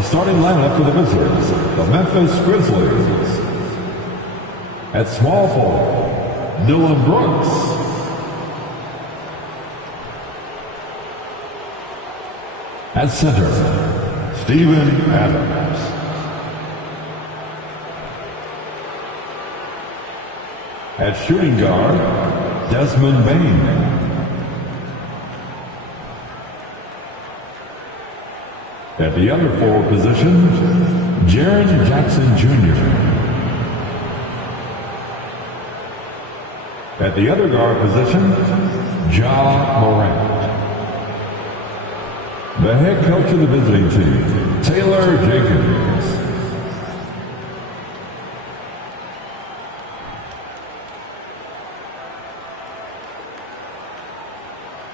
The starting lineup for the visitors, the Memphis Grizzlies. At small forward, Dillon Brooks. At center, Steven Adams. At shooting guard, Desmond Bane. At the other forward position, Jaren Jackson Jr. At the other guard position, Ja Morant. The head coach of the visiting team, Taylor Jenkins.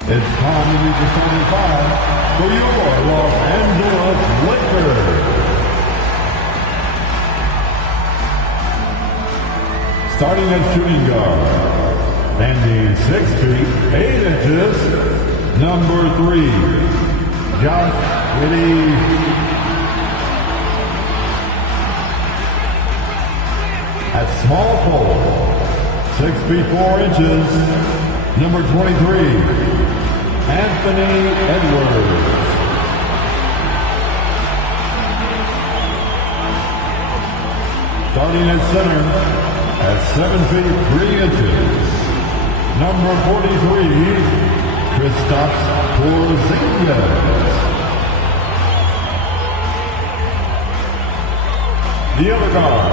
It's time to meet the starting five for your Los Angeles Lakers. Starting at shooting guard, standing 6 feet 8 inches, number 3, Josh Giddey. At small forward, 6 feet 4 inches, number 23, Anthony Edwards. Starting at center at 7 feet 3 inches, number 43, Kristaps Porzingis. The other guard,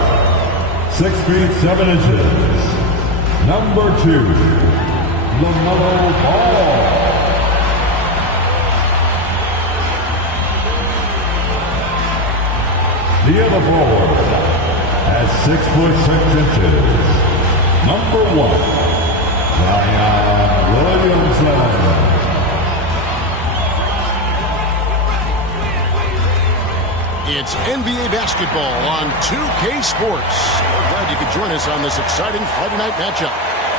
6 feet 7 inches, number 2, LaMelo Ball. The other forward, at 6 foot 6 inches, number 1, Zion Williamson. It's NBA basketball on 2K Sports. We're glad you could join us on this exciting Friday night matchup.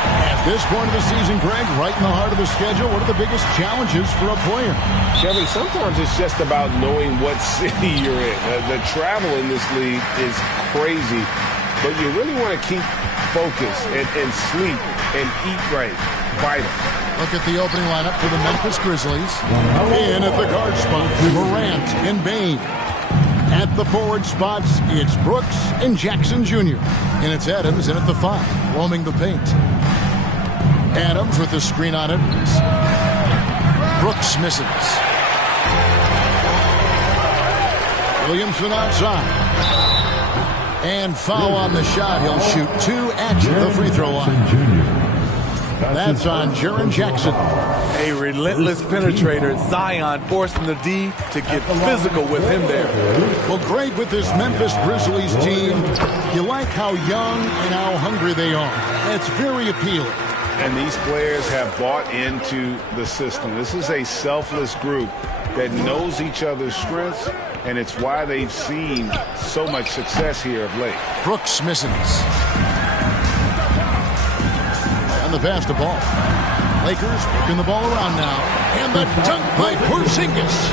At this point of the season, Greg, right in the heart of the schedule, what are the biggest challenges for a player? Kevin, sometimes it's just about knowing what city you're in. The travel in this league is crazy, but you really want to keep focus and sleep and eat right. Vital. Look at the opening lineup for the Memphis Grizzlies. In at the guard spot, Morant and Bane. At the forward spots, it's Brooks and Jackson Jr. And it's Adams in at the 5, roaming the paint. Adams with the screen on it. Brooks misses. Williamson outside. And foul on the shot. He'll shoot 2 at the free throw line. That's on Jaren Jackson. A relentless penetrator. Zion forcing the D to get physical with him there. Well, Greg, with this Memphis Grizzlies team, you like how young and how hungry they are. It's very appealing. And these players have bought into the system. This is a selfless group that knows each other's strengths, and it's why they've seen so much success here of late. Brooks misses. And the pass to Ball. Lakers working the ball around now. And the dunk by Porzingis.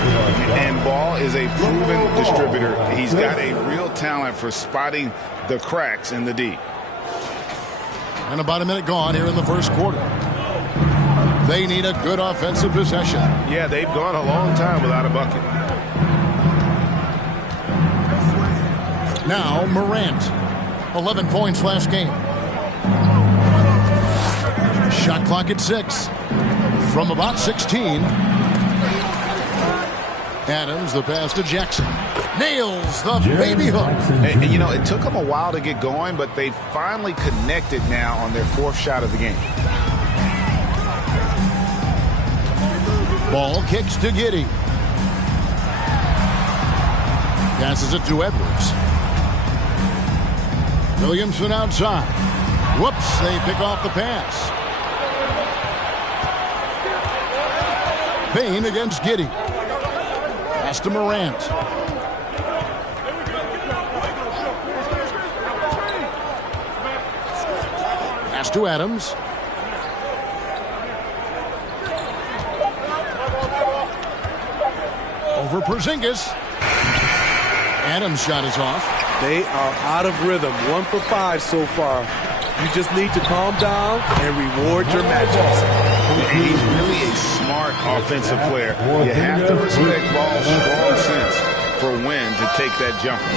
And Ball is a proven distributor. He's got a real talent for spotting the cracks in the D. And about a minute gone here in the first quarter. They need a good offensive possession. Yeah, they've gone a long time without a bucket. Now Morant. 11 points last game. Shot clock at 6. From about 16. Adams, the pass to Jackson. Nails the baby hook. And, you know, it took them a while to get going, but they finally connected now on their 4th shot of the game. Ball kicks to Giddey. Passes it to Edwards. Williamson outside. Whoops, they pick off the pass. Bane against Giddey. Pass to Morant. Pass to Adams. Over Porzingis. Adams' shot is off. They are out of rhythm. 1 for 5 so far. You just need to calm down and reward your matchups. He's really a smart offensive player. You have to respect Ball's strong sense for when to take that jumper.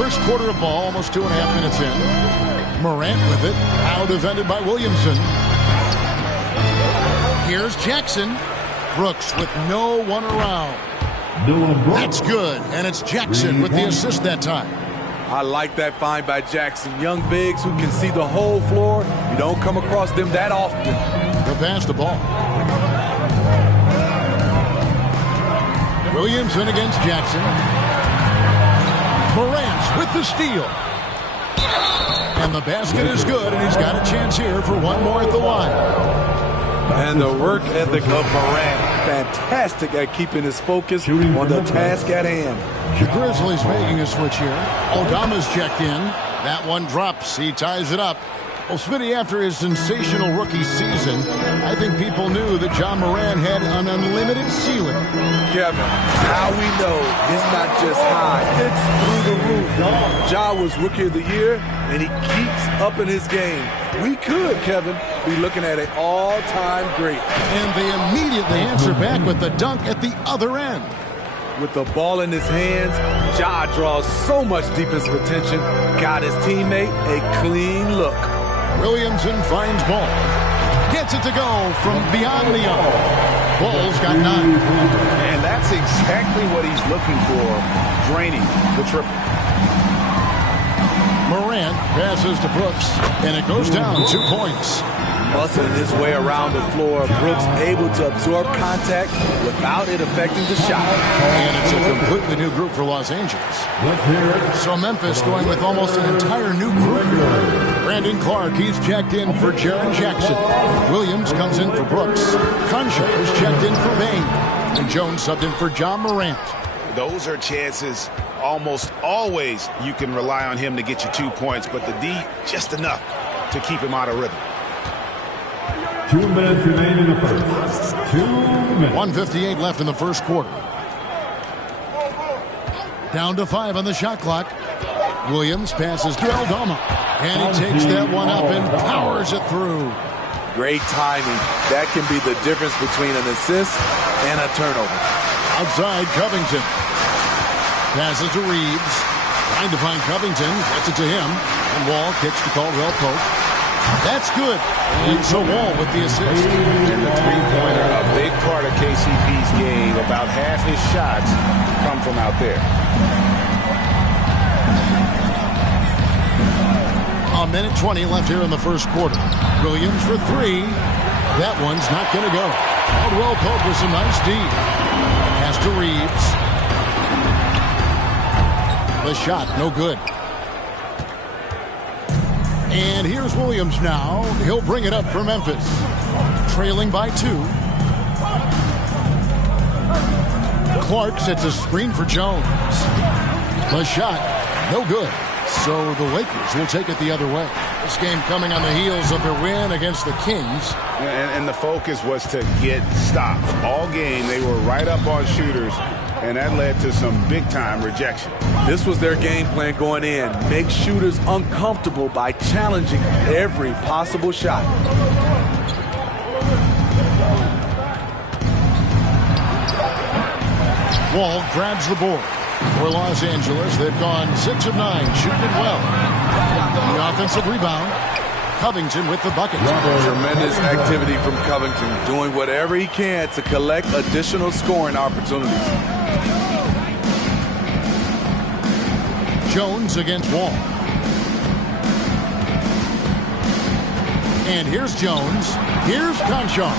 First quarter of ball, almost 2.5 minutes in. Morant with it, now defended by Williamson. Here's Jackson. Brooks with no one around. That's good, and it's Jackson with the assist that time. I like that find by Jackson. Young bigs who can see the whole floor. You don't come across them that often. They'll pass the ball. Williamson against Jackson. Morant with the steal. And the basket is good, and he's got a chance here for one more at the line. And the work ethic of Morant, fantastic at keeping his focus on the task at hand. The Grizzlies making a switch here. Aldama's checked in. That one drops. He ties it up. Well, Smitty, after his sensational rookie season, I think people knew that Ja Morant had an unlimited ceiling. Kevin, how we know it's not just high, it's through the roof. Ja was Rookie of the Year, and he keeps up in his game. We could, Kevin, be looking at an all-time great. And they immediately answer back with the dunk at the other end. With the ball in his hands, Ja draws so much defensive attention, got his teammate a clean look. Williamson finds Ball. Gets it to go from beyond the arc. Ball's got 9. And that's exactly what he's looking for, draining the triple. Morant passes to Brooks, and it goes down 2 points. Muscling his way around the floor, Brooks able to absorb contact without it affecting the shot. And it's a completely new group for Los Angeles. So Memphis going with almost an entire new group here. Brandon Clark, he's checked in for Jaren Jackson. Williams comes in for Brooks. Concha is checked in for Bain. And Jones subbed in for Ja Morant. Those are chances almost always you can rely on him to get you 2 points, but the D just enough to keep him out of rhythm. 2 minutes remain in the first. 2 minutes. 1:58 left in the first quarter. Down to 5 on the shot clock. Williams passes to Aldama. And he takes that one up and powers it through. Great timing. That can be the difference between an assist and a turnover. Outside Covington. Passes to Reeves. Trying to find Covington. Gets it to him. And Wall kicks to Caldwell Pope. That's good. And so Wall with the assist. And the three-pointer, a big part of KCP's game. About half his shots come from out there. A minute 20 left here in the first quarter. Williams for 3. That one's not going to go. Caldwell Pope with some nice D. Pass to Reeves. The shot, no good. And here's Williams now. He'll bring it up for Memphis. Trailing by 2. Clark sets a screen for Jones. The shot, no good. So the Lakers will take it the other way. This game coming on the heels of their win against the Kings. And the focus was to get stops. All game, they were right up on shooters, and that led to some big-time rejection. This was their game plan going in. Make shooters uncomfortable by challenging every possible shot. Wall grabs the board. For Los Angeles, they've gone 6 of 9, shooting it well. The offensive rebound. Covington with the bucket. Tremendous activity from Covington, doing whatever he can to collect additional scoring opportunities. Jones against Wall. And here's Jones. Here's Concha.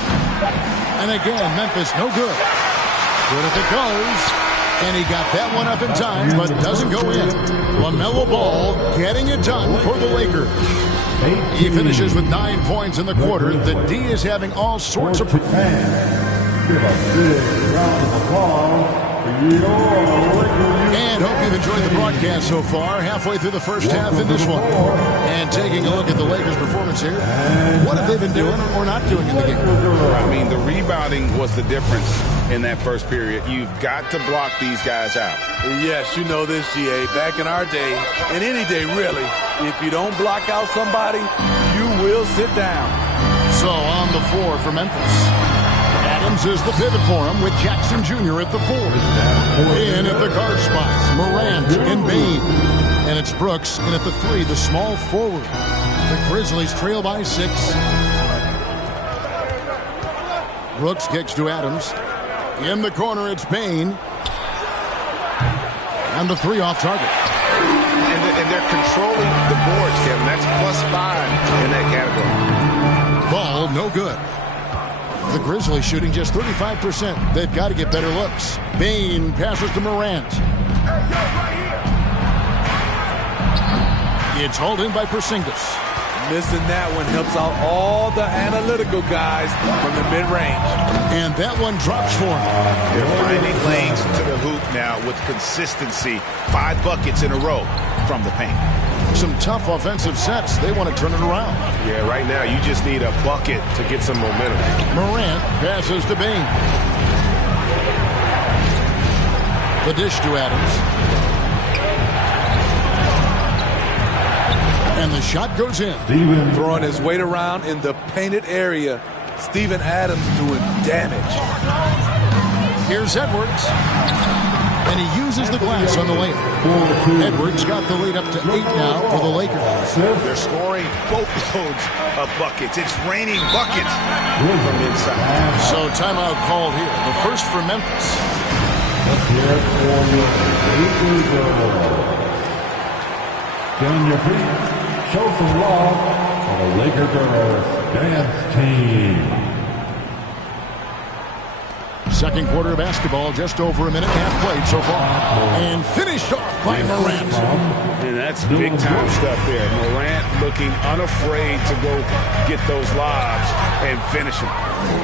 And again, Memphis no good. Good if it goes. And he got that one up in time, but doesn't go in. LaMelo Ball getting it done for the Lakers. He finishes with 9 points in the quarter. The D is having all sorts of... Give a big round of applause And hope you've enjoyed the broadcast so far. Halfway through the first half in this one. And taking a look at the Lakers' performance here. What have they been doing or not doing in the game? I mean, the rebounding was the difference in that first period. You've got to block these guys out. Yes, you know this, GA. Back in our day, and any day really, if you don't block out somebody, you will sit down. So on the floor for Memphis. Adams is the pivot for him with Jackson Jr. at the 4. In at the guard spots, Morant and Bane. And it's Brooks in at the 3, the small forward. The Grizzlies trail by 6. Brooks kicks to Adams. In the corner, it's Bane. And the 3 off target. And they're controlling the boards, Kevin. That's +5 in that category. Ball, no good. The Grizzlies shooting just 35%. They've got to get better looks. Bane passes to Morant. It's hauled in by Porzingis. Missing that one helps out all the analytical guys from the mid-range. And that one drops for him. They're finding lanes to the hoop now with consistency. 5 buckets in a row from the paint. Some tough offensive sets. They want to turn it around. Yeah, right now you just need a bucket to get some momentum. Morant passes to Bane. The dish to Adams. And the shot goes in. Throwing his weight around in the painted area. Steven Adams doing damage. Here's Edwards. And he uses the glass on the layup. Edwards got the lead up to 8 now for the Lakers. They're scoring boatloads of buckets. It's raining buckets from inside. So timeout called here. The first for Memphis. Let's hear it for the Lakers girls. Get on your feet. Show some love for the Laker girls dance team. Second quarter of basketball, just over a minute and a half played so far. And finished off by Morant. And that's big-time stuff there. Morant looking unafraid to go get those lobs and finish them.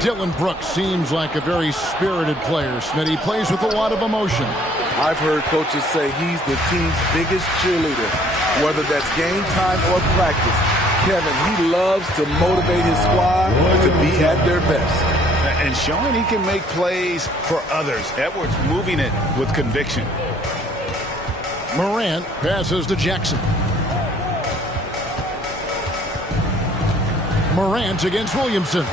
Dillon Brooks seems like a very spirited player, Smith. He plays with a lot of emotion. I've heard coaches say he's the team's biggest cheerleader, whether that's game time or practice. Kevin, he loves to motivate his squad to be at their best. And showing he can make plays for others. Edwards moving it with conviction. Morant passes to Jackson. Morant against Williamson.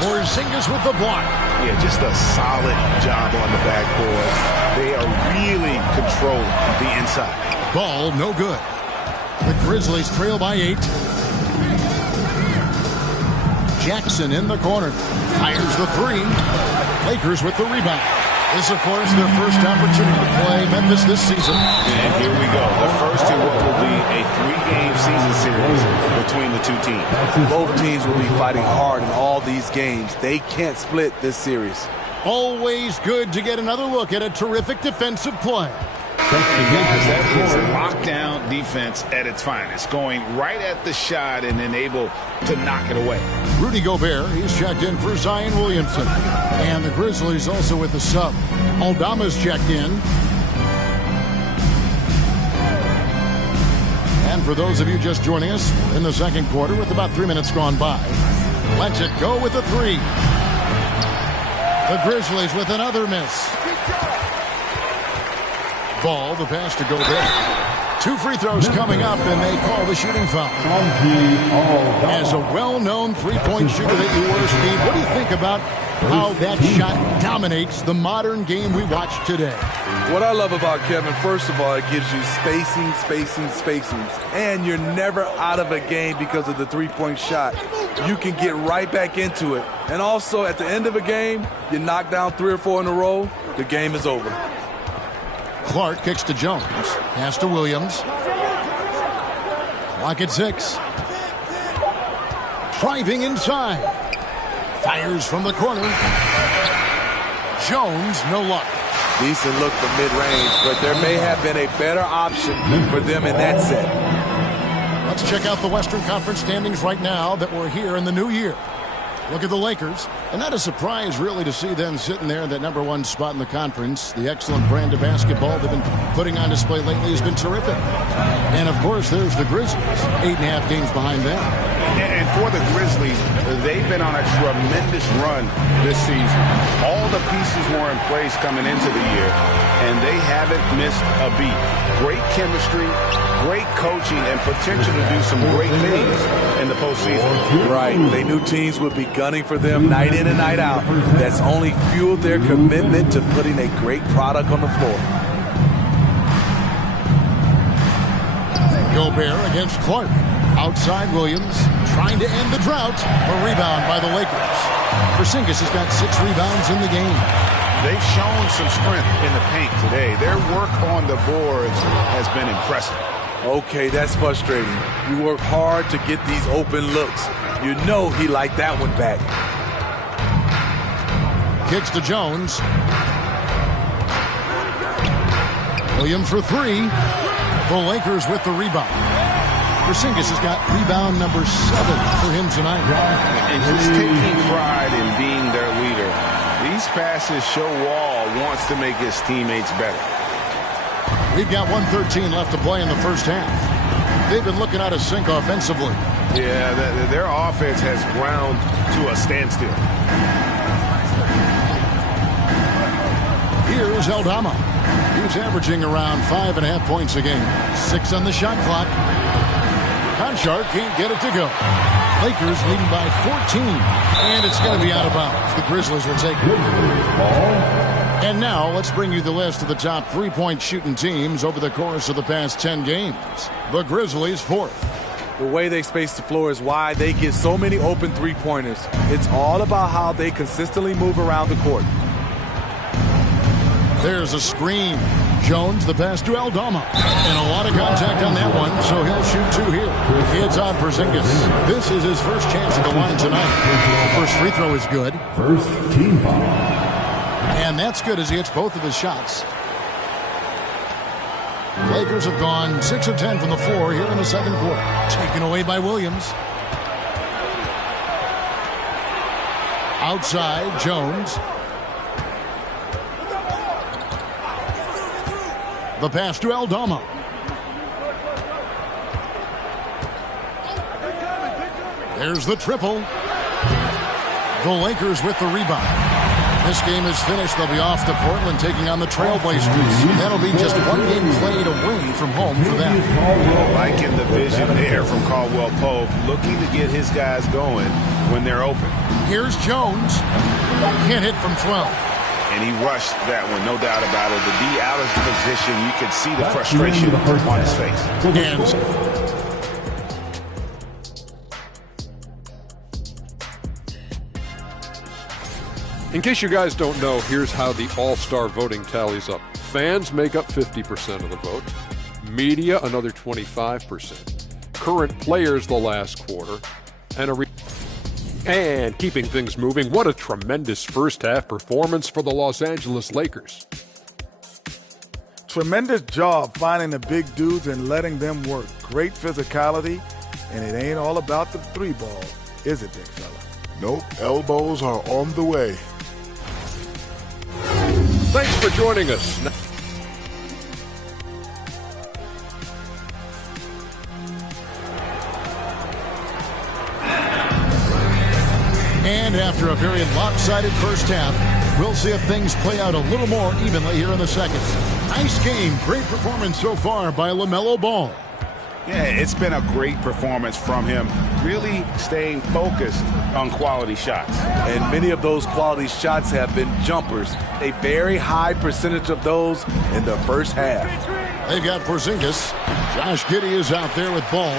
Porzingis with the block. Yeah, just a solid job on the backboard. They are really controlling the inside. Ball no good. The Grizzlies trail by 8. Jackson in the corner. Fires the 3. Lakers with the rebound. This, of course, their first opportunity to play Memphis this season. And here we go. The first in what will be a 3-game season series between the two teams. Both teams will be fighting hard in all these games. They can't split this series. Always good to get another look at a terrific defensive play. That is lockdown defense at its finest, going right at the shot and then able to knock it away. Rudy Gobert, he's checked in for Zion Williamson. And the Grizzlies also with the sub. Aldama's checked in. And for those of you just joining us in the second quarter with about 3 minutes gone by, let's it go with the 3. The Grizzlies with another miss. Ball, the pass to Gobert. 2 free throws coming up, and they call the shooting foul. As a well-known three-point shooter that you were, Steve, what do you think about how that shot dominates the modern game we watch today? What I love about Kevin, first of all, it gives you spacing. And you're never out of a game because of the three-point shot. You can get right back into it. And also, at the end of a game, you knock down 3 or 4 in a row, the game is over. Clark kicks to Jones. Pass to Williams. Clock at 6. Driving inside. Fires from the corner. Jones, no luck. Decent look from mid-range, but there may have been a better option for them in that set. Let's check out the Western Conference standings right now that we're here in the new year. Look at the Lakers. And not a surprise, really, to see them sitting there in that #1 spot in the conference. The excellent brand of basketball they've been putting on display lately has been terrific. And, of course, there's the Grizzlies, 8.5 games behind them. And for the Grizzlies, they've been on a tremendous run this season. All the pieces were in place coming into the year, and they haven't missed a beat. Great chemistry, great coaching, and potential to do some great things in the postseason. Right. They knew teams would be gunning for them night in and night out. That's only fueled their commitment to putting a great product on the floor. Gobert against Clark. Outside Williams, trying to end the drought. A rebound by the Lakers. Porzingis has got 6 rebounds in the game. They've shown some strength in the paint today. Their work on the boards has been impressive. Okay, that's frustrating. You work hard to get these open looks. You know he liked that one back. Kicks to Jones. Williams for 3. The Lakers with the rebound. Porzingis has got rebound number 7 for him tonight. And just taking pride in being their leader. These passes show Wall wants to make his teammates better. We've got 1:13 left to play in the first half. They've been looking out of sync offensively. Yeah, their offense has ground to a standstill. Here's Aldama. He's averaging around 5.5 points a game. 6 on the shot clock. Conchar can't get it to go. Lakers leading by 14. And it's going to be out of bounds. The Grizzlies will take it. And now let's bring you the list of the top 3-point shooting teams over the course of the past 10 games. The Grizzlies 4th. The way they space the floor is why they get so many open three-pointers. It's all about how they consistently move around the court. There's a screen. Jones, the pass to Aldama. And a lot of contact on that one, so he'll shoot 2 here. It's on Porzingis. This is his first chance at the line tonight. The first free throw is good. First team foul. And that's good as he hits both of his shots. Lakers have gone 6 of 10 from the floor here in the second quarter. Taken away by Williams. Outside, Jones. The pass to Aldama. There's the triple. The Lakers with the rebound. This game is finished. They'll be off to Portland taking on the Trailblazers. That'll be just 1 game played away from home for them. Liking the vision there from Caldwell Pope, looking to get his guys going when they're open. Here's Jones. Can't hit from 12. And he rushed that one, no doubt about it. To be out of position, you could see the frustration on his face. In case you guys don't know, here's how the All-Star voting tallies up. Fans make up 50% of the vote. Media, another 25%. Current players the last quarter. And keeping things moving, what a tremendous first-half performance for the Los Angeles Lakers. Tremendous job finding the big dudes and letting them work. Great physicality, and it ain't all about the 3 ball, is it, big fella? Nope, elbows are on the way. Thanks for joining us. And after a very lopsided first half, we'll see if things play out a little more evenly here in the second. Nice game. Great performance so far by LaMelo Ball. Yeah, it's been a great performance from him, really staying focused on quality shots. And many of those quality shots have been jumpers. A very high percentage of those in the first half. They've got Porzingis. Josh Giddey is out there with Ball.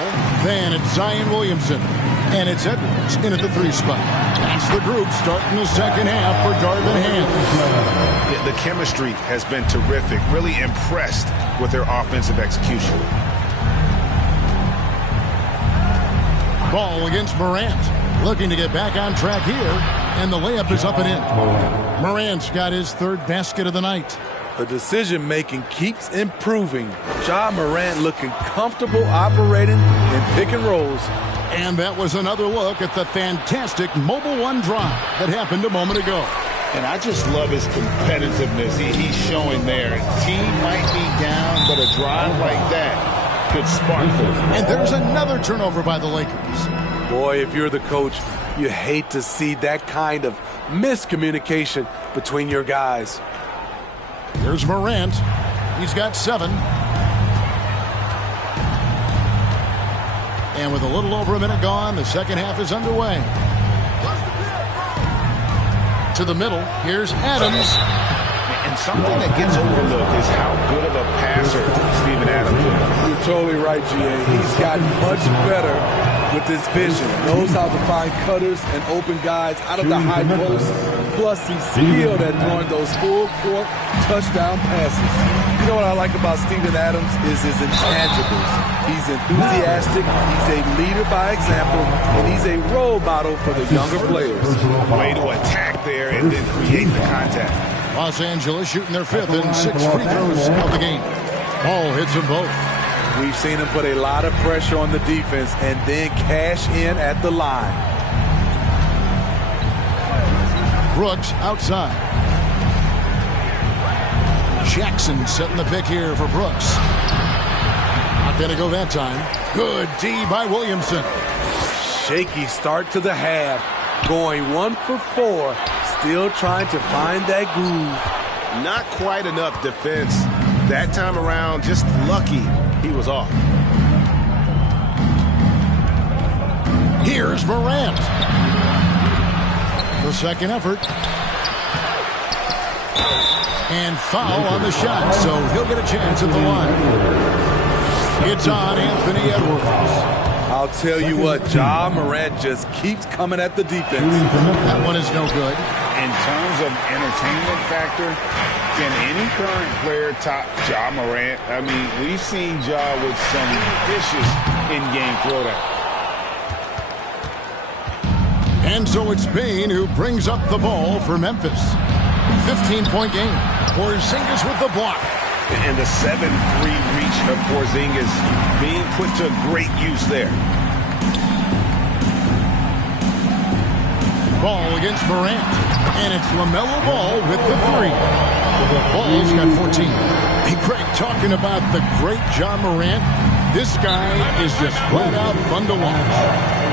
Then it's Zion Williamson. And it's Edwards in at the 3 spot. That's the group starting the second half for Darvin Ham. Yeah, the chemistry has been terrific. Really impressed with their offensive execution. Ball against Morant. Looking to get back on track here. And the layup is up and in. Morant's got his 3rd basket of the night. The decision-making keeps improving. Ja Morant looking comfortable operating in pick and rolls. And that was another look at the fantastic Mobile One drive that happened a moment ago. And I just love his competitiveness he's showing there. Team might be down, but a drive like that could spark them. And there's another turnover by the Lakers. Boy, if you're the coach, you hate to see that kind of miscommunication between your guys. Here's Morant. He's got 7. And with a little over a minute gone, the second half is underway. To the middle, here's Adams. And something that gets overlooked is how good of a passer Steven Adams is. You're totally right, G.A. He's gotten much better with his vision. Knows how to find cutters and open guys out of the high post. Plus, he's skilled at throwing those full-court touchdown passes. You know what I like about Steven Adams is his intangibles. He's enthusiastic, he's a leader by example, and he's a role model for the younger players. Way to attack there and then create the contact. Los Angeles shooting their 5th and 6th free throws of the game. Ball hits them both. We've seen him put a lot of pressure on the defense and then cash in at the line. Brooks outside. Jackson setting the pick here for Brooks. Not going to go that time. Good D by Williamson. Shaky start to the half. Going 1 for 4. Still trying to find that groove. Not quite enough defense. That time around, just lucky he was off. Here's Morant. The second effort. And foul on the shot, so he'll get a chance at the line. It's on Anthony Edwards. I'll tell you what, Ja Morant just keeps coming at the defense. That one is no good. In terms of entertainment factor, can any current player top Ja Morant? I mean, we've seen Ja with some vicious in-game throwdown. And so it's Bane who brings up the ball for Memphis. 15-point game. Porzingis with the block. And the 7-3 reach of Porzingis being put to great use there. Ball against Morant. And it's LaMelo Ball with the 3. Ball's got 14. Hey, Craig, talking about the great Ja Morant, this guy is just flat out fun to watch.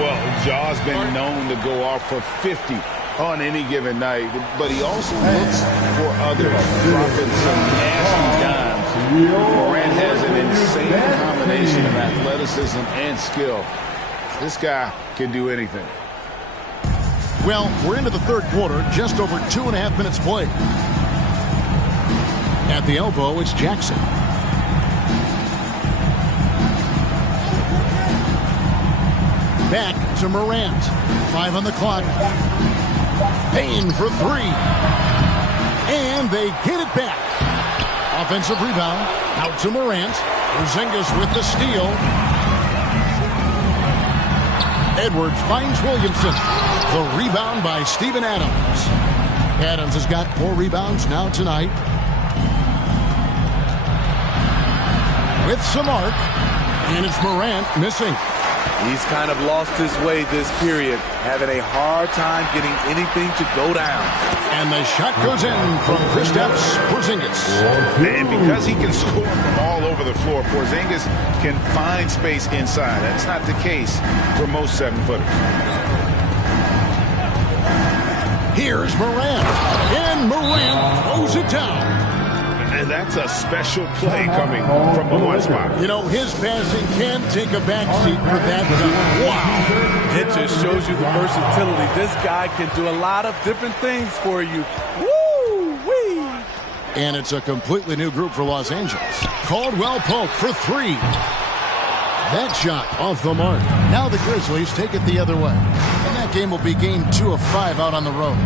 Well, Ja's been known to go off for 50 on any given night, but he also looks for others, dropping some nasty dimes. Morant has an insane combination of athleticism and skill. This guy can do anything. Well, we're into the third quarter, just over 2.5 minutes played. At the elbow, it's Jackson. Back to Morant. 5 on the clock. Payne for 3. And they get it back. Offensive rebound. Out to Morant. Porzingis with the steal. Edwards finds Williamson. The rebound by Steven Adams. Adams has got 4 rebounds now tonight. With some arc. And it's Morant missing. He's kind of lost his way this period, having a hard time getting anything to go down. And the shot goes in from Kristaps Porzingis. And because he can score from all over the floor, Porzingis can find space inside. That's not the case for most 7-footers. Here's Morant. And Morant throws it down. And that's a special play coming from the one spot. You know, his passing can take a backseat for that guy. Wow. It just shows you the versatility. This guy can do a lot of different things for you. Woo-wee! And it's a completely new group for Los Angeles. Caldwell Pope for 3. That shot off the mark. Now the Grizzlies take it the other way. And that game will be game 2 of 5 out on the road.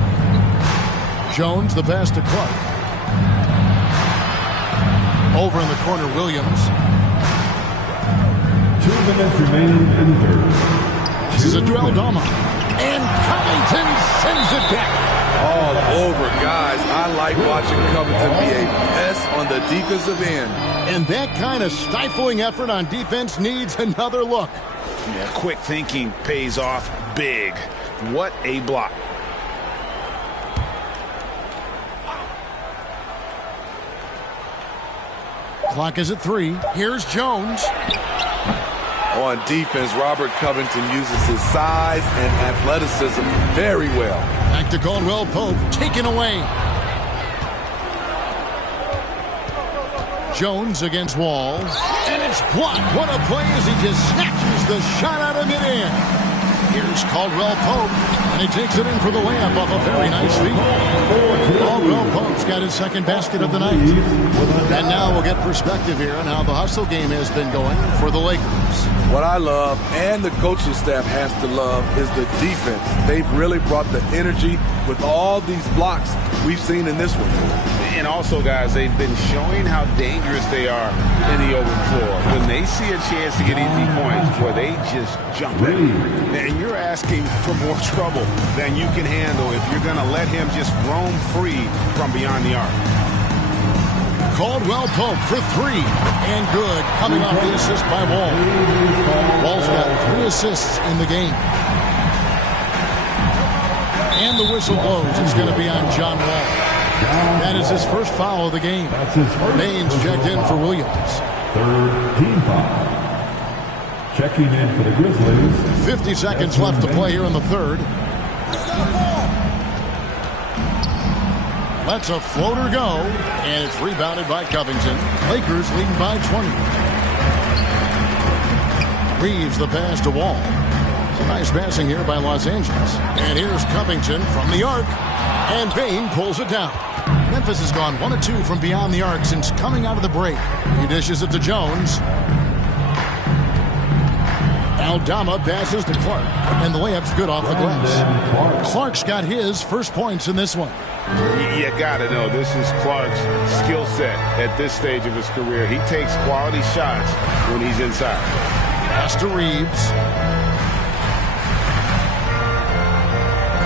Jones, the pass to Clark. Over in the corner, Williams. 2 minutes remaining in the third. This is a Joel Dama. And Covington sends it back. All over, guys. I like watching Covington be a pest on the defensive end. And that kind of stifling effort on defense needs another look. Yeah, quick thinking pays off big. What a block. Clock is at 3. Here's Jones. On defense, Robert Covington uses his size and athleticism very well. Back to Caldwell Pope, taken away. Jones against Wall, and it's blocked. What a play as he just snatches the shot out of midair. Here's Caldwell Pope, and he takes it in for the layup off a very nice feed. Caldwell Pope's got his second basket of the night. And now we'll get perspective here on how the hustle game has been going for the Lakers. What I love, and the coaching staff has to love, is the defense. They've really brought the energy with all these blocks we've seen in this one. And also, guys, they've been showing how dangerous they are in the open floor. When they see a chance to get easy points, where they just jump it. And you're asking for more trouble than you can handle if you're going to let him just roam free from beyond the arc. Caldwell Pope for 3, and good, coming off the assist by Wall. Wall's got 3 assists in the game. And the whistle blows. It's going to be on John Wall. That is his first foul of the game. Baines checked in for Williams. Third team foul. Checking in for the Grizzlies. 50 seconds left to play here in the third. Lets a floater go, and it's rebounded by Covington. Lakers leading by 20. Reeves the pass to Wall. Some nice passing here by Los Angeles. And here's Covington from the arc, and Bane pulls it down. Memphis has gone 1 of 2 from beyond the arc since coming out of the break. He dishes it to Jones. Aldama passes to Clark, and the layup's good off the glass. Clark's got his first points in this one. You got to know, this is Clark's skill set at this stage of his career. He takes quality shots when he's inside. Pass to Reeves.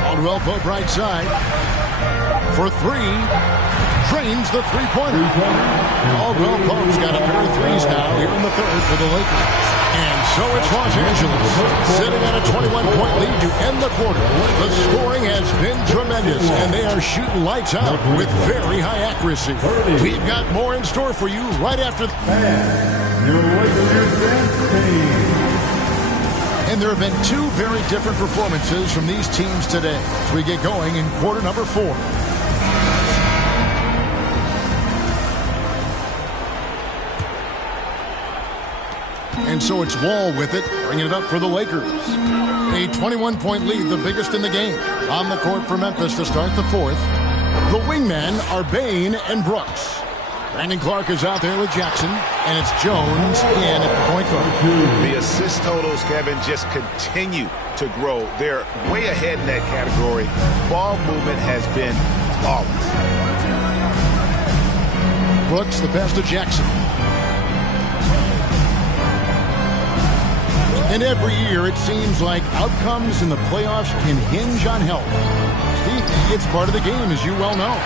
Caldwell Pope right side. For 3. Drains the three-pointer. Caldwell Pope's got a pair of threes now here in the third for the Lakers. And so it's Los Angeles sitting at a 21-point lead to end the quarter. The scoring has been tremendous, and they are shooting lights out with very high accuracy. We've got more in store for you right after. Your Lakers dance team. And there have been 2 very different performances from these teams today as we get going in quarter number 4. And so it's Wall with it, bringing it up for the Lakers. A 21-point lead, the biggest in the game. On the court for Memphis to start the fourth. The wingmen are Bane and Brooks. Brandon Clark is out there with Jackson, and it's Jones in at the point guard. The assist totals, Kevin, just continue to grow. They're way ahead in that category. Ball movement has been flawless. Brooks, the pass to Jackson. And every year it seems like outcomes in the playoffs can hinge on health. Steve, it's part of the game, as you well know.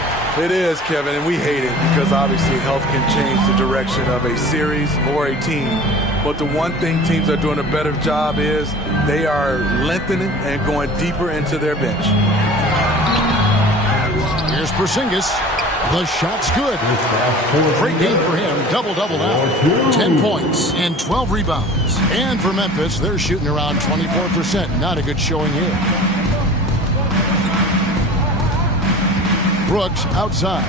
It is, Kevin, and we hate it because obviously health can change the direction of a series or a team. But the one thing teams are doing a better job is they are lengthening and going deeper into their bench. Here's Porzingis. The shot's good. Great game for him. Double-double now. 10 points and 12 rebounds. And for Memphis, they're shooting around 24%. Not a good showing here. Brooks outside.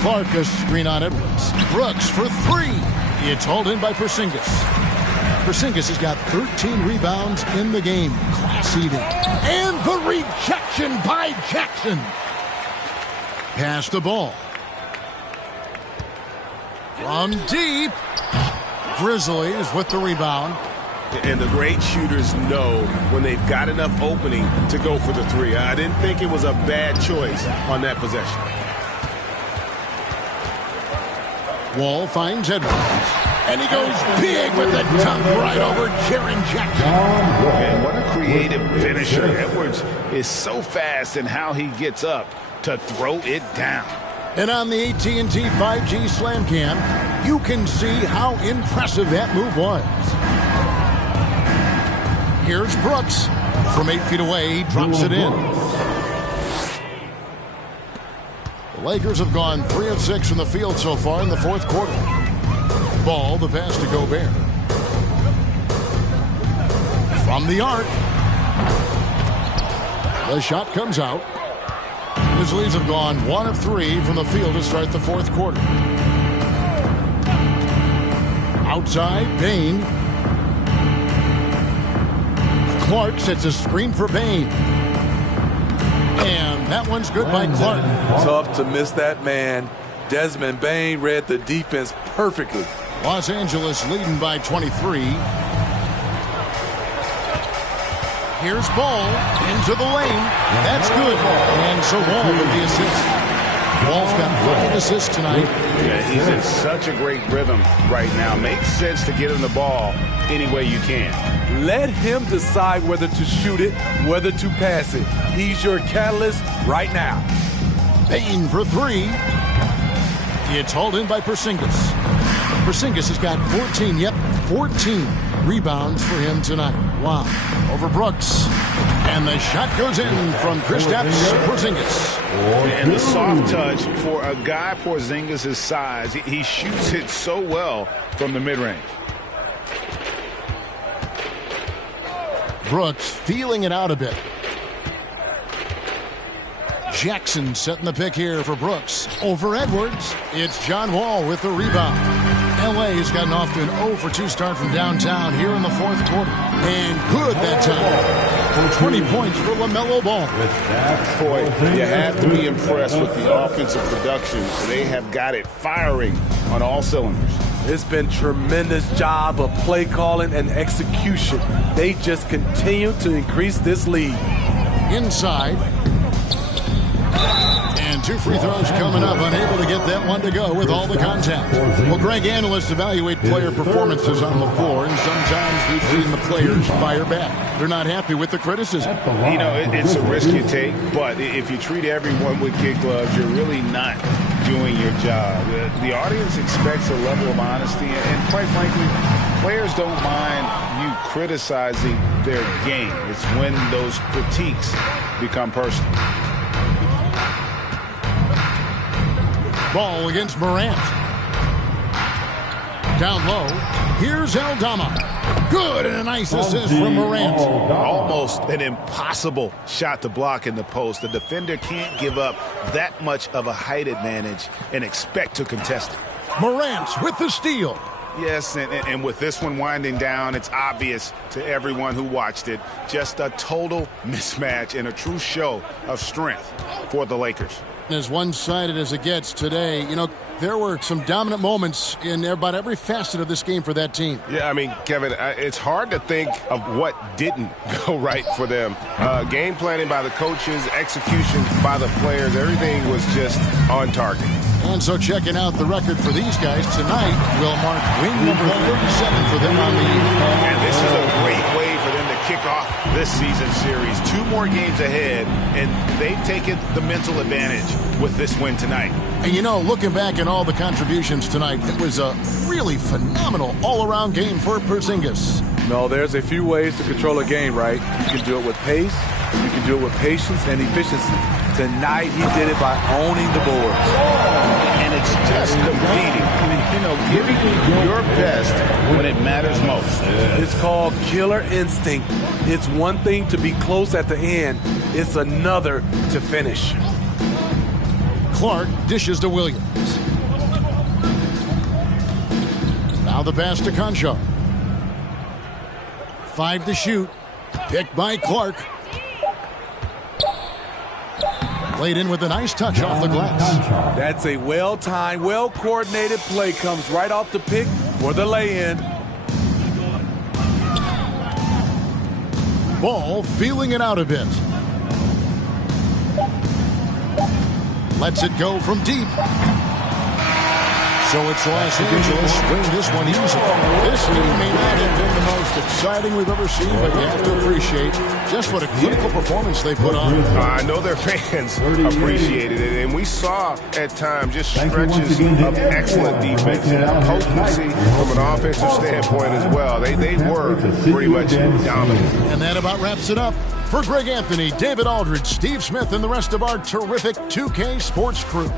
Clark a screen on Edwards. Brooks for 3. It's hauled in by Porzingis. Porzingis has got 13 rebounds in the game. Class eating. And the rejection by Jackson. Pass the ball. From deep. Grizzlies with the rebound. And the great shooters know when they've got enough opening to go for the 3. I didn't think it was a bad choice on that possession. Wall finds Edwards. And he goes big with the dunk right over Jaren Jackson. And what a creative finisher. Edwards is so fast in how he gets up to throw it down. And on the AT&T 5G Slam Cam, you can see how impressive that move was. Here's Brooks. From 8 feet away, he drops it in. The Lakers have gone 3 of 6 from the field so far in the fourth quarter. Ball, the pass to Gobert. From the arc. The shot comes out. Grizzlies have gone 1 of 3 from the field to start the fourth quarter. Outside, Bane. Clark sets a screen for Bane. And that one's good by Clark. Tough to miss that man. Desmond Bane read the defense perfectly. Los Angeles leading by 23. Here's Ball into the lane. That's good. And so Wall with the assist. Wall's got 5 assists tonight. Yeah, he's in such a great rhythm right now. Makes sense to get him the ball any way you can. Let him decide whether to shoot it, whether to pass it. He's your catalyst right now. Bane for 3. It's hauled in by Porzingis. Porzingis has got 14 rebounds for him tonight. Wow. Over Brooks. And the shot goes in from Kristaps Porzingis. And the soft touch for a guy Porzingis' size. He shoots it so well from the mid-range. Brooks feeling it out a bit. Jackson setting the pick here for Brooks. Over Edwards. It's John Wall with the rebound. L.A. has gotten off to an 0-for-2 start from downtown here in the fourth quarter. And good that time. 20 points for LaMelo Ball. Boy, you have to be impressed with the offensive production. They have got it firing on all cylinders. It's been tremendous job of play calling and execution. They just continue to increase this lead. Inside. And 2 free throws coming up. Unable to get that one to go with all the contact. Well, Greg, analysts evaluate player performances on the floor, and sometimes we've seen the players fire back. They're not happy with the criticism. You know, it's a risk you take, but if you treat everyone with kid gloves, you're really not doing your job. The audience expects a level of honesty, and quite frankly, players don't mind you criticizing their game. It's when those critiques become personal. Ball against Morant. Down low. Here's Aldama. Good, and a nice assist from Morant. Almost an impossible shot to block in the post. The defender can't give up that much of a height advantage and expect to contest it. Morant with the steal. Yes, and with this one winding down, it's obvious to everyone who watched it. Just a total mismatch and a true show of strength for the Lakers. As one-sided as it gets today, you know, there were some dominant moments in about every facet of this game for that team. Yeah, I mean, Kevin, it's hard to think of what didn't go right for them. Game planning by the coaches, execution by the players, everything was just on target. And so checking out the record for these guys tonight will mark win number 37 for them on the year. And this is a great way for them to kick off this season series. 2 more games ahead, and they've taken the mental advantage with this win tonight. And you know, looking back at all the contributions tonight, it was a really phenomenal all-around game for Porzingis. No, there's a few ways to control a game, right? You can do it with pace, you can do it with patience and efficiency. Tonight, he did it by owning the boards. And it's just competing. You know, giving your best when it matters most. It's called killer instinct. It's one thing to be close at the end. It's another to finish. Clark dishes to Williams. Now the pass to Conchar. 5 to shoot. Picked by Clark. Played in with a nice touch off the glass. That's a well-timed, well-coordinated play. Comes right off the pick for the lay-in. Ball feeling it out a bit. Lets it go from deep. So it's Los Angeles win this one easy. This game may not have been the most exciting we've ever seen, but you have to appreciate just what a clinical performance they put on. I know their fans appreciated it, and we saw at times just stretches of excellent defense, potency from an offensive standpoint as well. They were pretty much dominant. And that about wraps it up. For Greg Anthony, David Aldridge, Steve Smith, and the rest of our terrific 2K Sports crew,